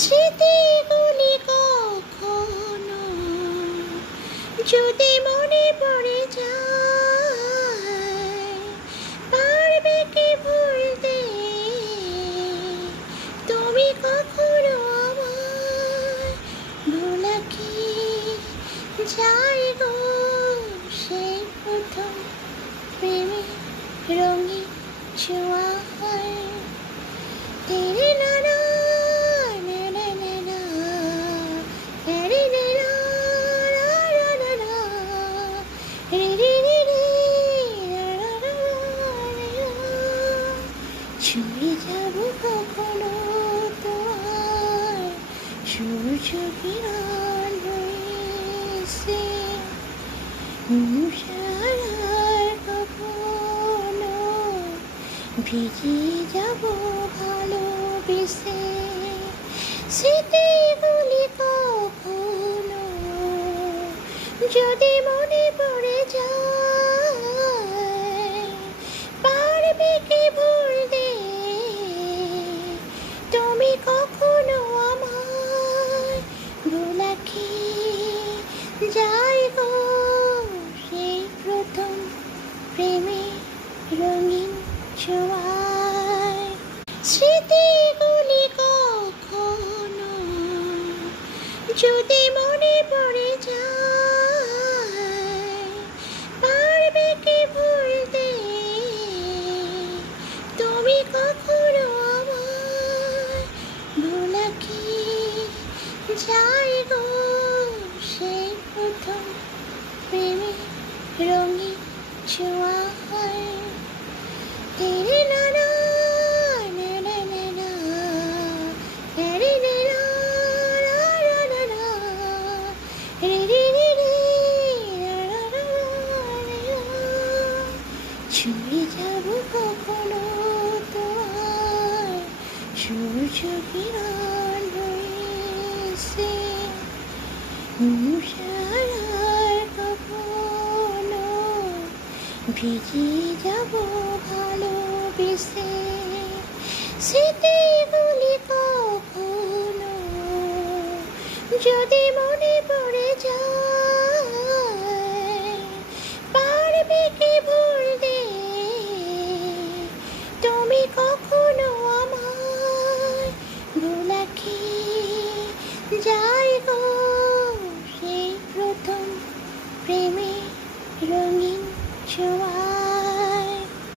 স্মৃতিগুলি কখনো যদি মনে পড়ে যায়, পারবে কি ভুলতে তুমি কখনো আমায়? ভোলা কি যায় গো সেই প্রথম প্রেমে রঙিন ছোঁয়ায়? তেরে নানা নানা নানা, তেরে নানা নানা নানা, রে রে রে রে, নানা নানা। ছুঁয়ে যাব কখনো তোমার সূর্য কিরণ হয়েছে, সারার কখনো ভিজিয়ে যাব ভালোবেসে। স্মৃতিগুলি কখনো যদি মনে পড়ে যায়, পারবে কি ভুলতে তুমি কখনো আমায়? ভোলা কি যায় গো সেই প্রথম প্রেমে রঙিন ছোঁয়ায়? স্মৃতিগুলি কখনো যদি মনে পড়ে যায়, পারবে কি ভুলতে তুমি কখনো আমায়? ভোলা কি যায় গো সেই প্রথম প্রেমে রঙিন ছোঁয়ায়? তেরে নানা নানা নানা, তেরে নানা নানা নানা, রে রে রে রে, নানা নানা। ছুঁয়ে যাব কখনো তোমার সূর্য কিরণ হয়েছে, সারার কখনো ভিজিয়ে যাব ভালোবেসে। স্মৃতিগুলি কখনো যদি মনে পড়ে যায়, পারবে কি ভুলতে তুমি কখনো আমায়? ভোলা কি যায়